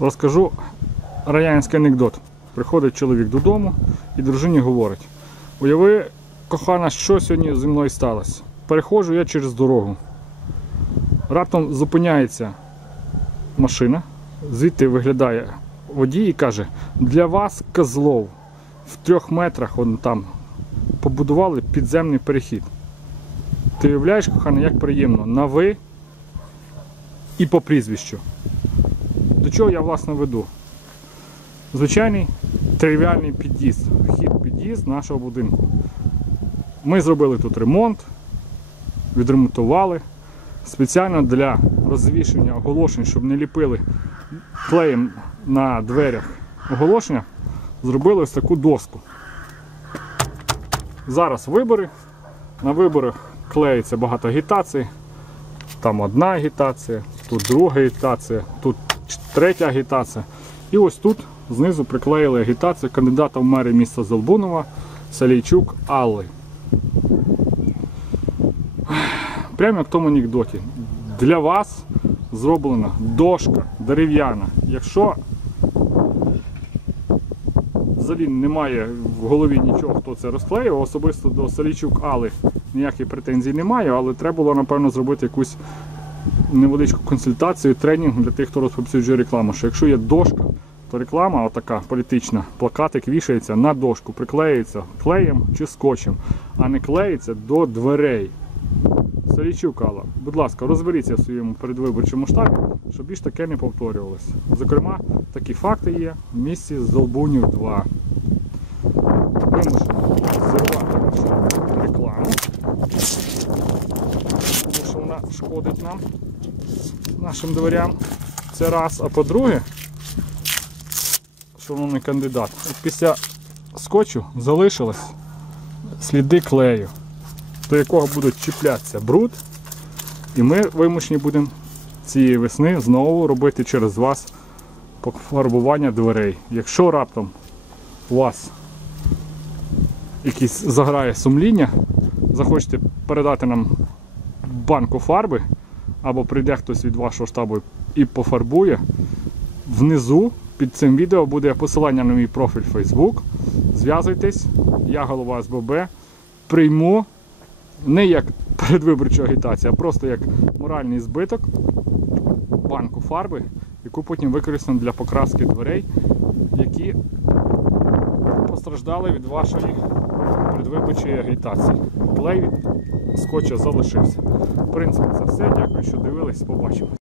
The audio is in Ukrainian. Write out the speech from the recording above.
Розкажу радянський анекдот. Приходить чоловік додому і дружині говорить: Уяви, кохана, що сьогодні зі мною сталося. Переходжу я через дорогу. Раптом зупиняється машина, звідти виглядає водій і каже: Для вас, козлов, в трьох метрах он там побудували підземний перехід. Ти уявляєш, кохана, як приємно на ви і по прізвищу. До чого я власне веду? Звичайний тривіальний під'їзд, вхід під'їзд нашого будинку. Ми зробили тут ремонт, відремонтували. Спеціально для розвішення оголошень, щоб не ліпили клеєм на дверях оголошення, зробили ось таку доску. Зараз вибори. На виборах клеїться багато агітацій. Там одна агітація, тут друга агітація, тут третя агітація. І ось тут знизу приклеїли агітацію кандидата в мери міста Золбунова Салійчук Алли. Прямо як в тому анекдоті. Для вас зроблена дошка дерев'яна. Якщо взагалі немає в голові нічого, хто це розклеїв, особисто до Салійчук Алли ніяких претензій немає, але треба було, напевно, зробити якусь невеличку консультацію, тренінг для тих, хто розповсюджує рекламу. Що якщо є дошка, то реклама, отака політична, плакатик вішається на дошку, приклеюється клеєм чи скотчем, а не клеїться до дверей. Салійчук Алла, будь ласка, розберіться в своєму передвиборчому штабі, щоб більш таке не повторювалося. Зокрема, такі факти є в місті Золбунів 2. Вимушено зірвати нашу рекламу, тому що вона шкодить нам, нашим дверям. Це раз. А по-друге, шановний кандидат, після скотчу залишилось сліди клею, до якого будуть чіплятися бруд, і ми вимушені будемо цієї весни знову робити через вас пофарбування дверей. Якщо раптом у вас якісь заграє сумління, захочете передати нам банку фарби, або прийде хтось від вашого штабу і пофарбує, внизу під цим відео буде посилання на мій профіль Facebook. Зв'язуйтесь, я голова СББ. Прийму не як передвиборчу агітацію, а просто як моральний збиток банку фарби, яку потім використаємо для покраски дверей, які постраждали від вашої передвиборчої агітації. Клей від скотча залишився. В принципі, це все. Дякую, що дивились. Побачимо.